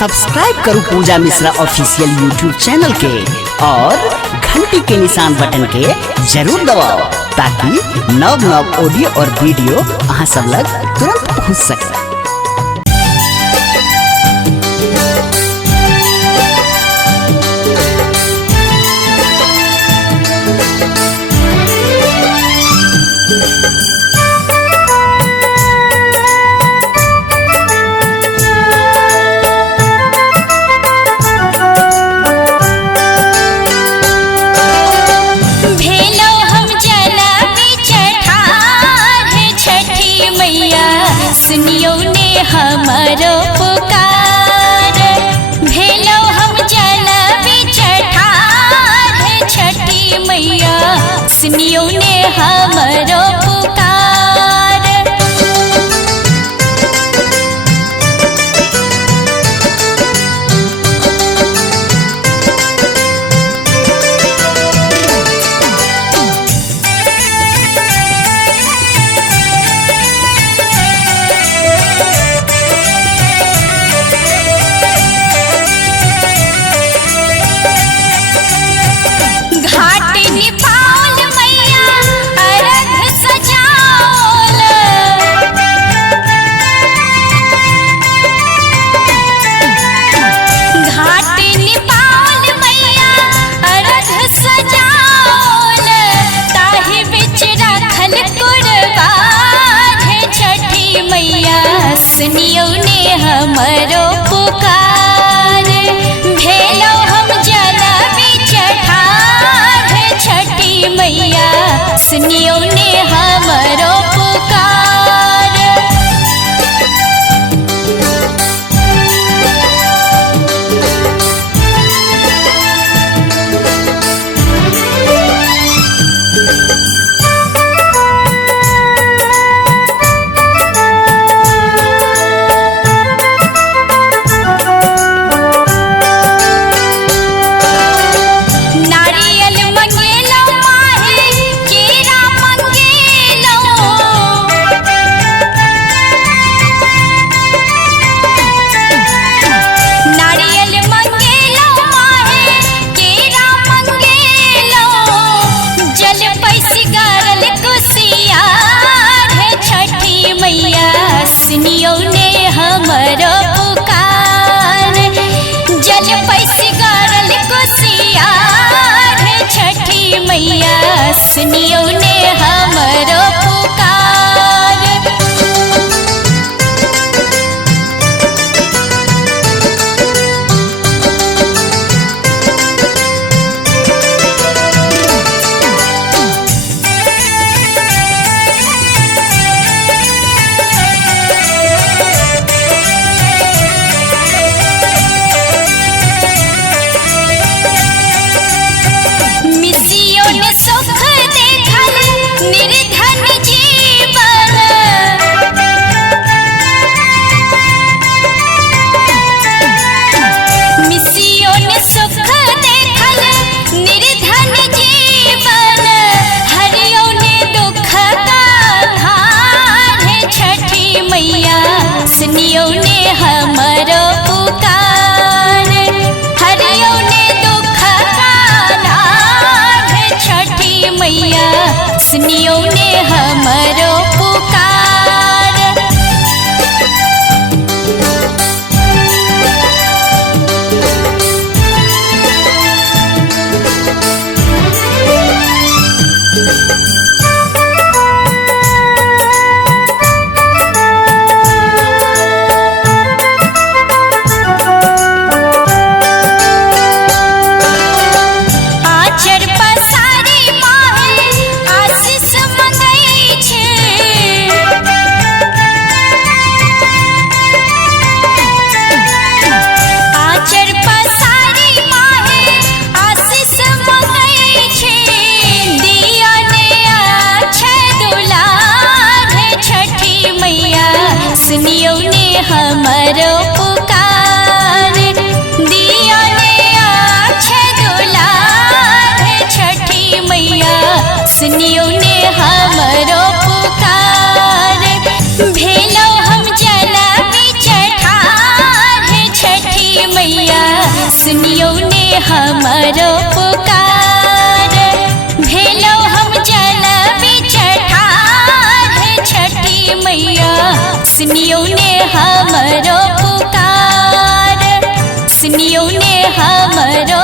Subscribe करो पूजा Mishra official YouTube channel के और घंटी के निशान बटन के जरूर दबाओ ताकि नव नव ऑडियो और वीडियो अहाँ सब लग तुरंत पहुँच सके। सुनियो ने हमारो पुकार, भेलो हम जल बिच ठाढ़ छठी मैया, सुनियो ने हमारो पुकार। सुनियो ने हमारो पुकार, भेलो हम जल बिच ठाढ़ छठी मैया, सुनियो ने हमारो पुकार। सुनियो ने हमारो पुकार, जल पैस गारल कुसियार छठी मैया, सुनियो ने हमारो पुकार। सुख देखल सुनियो ने हमरो पुकार भेलो हम जल बिचठार छठी मैया सुनियो ने हमरो पुकार सुनियो ने हमरो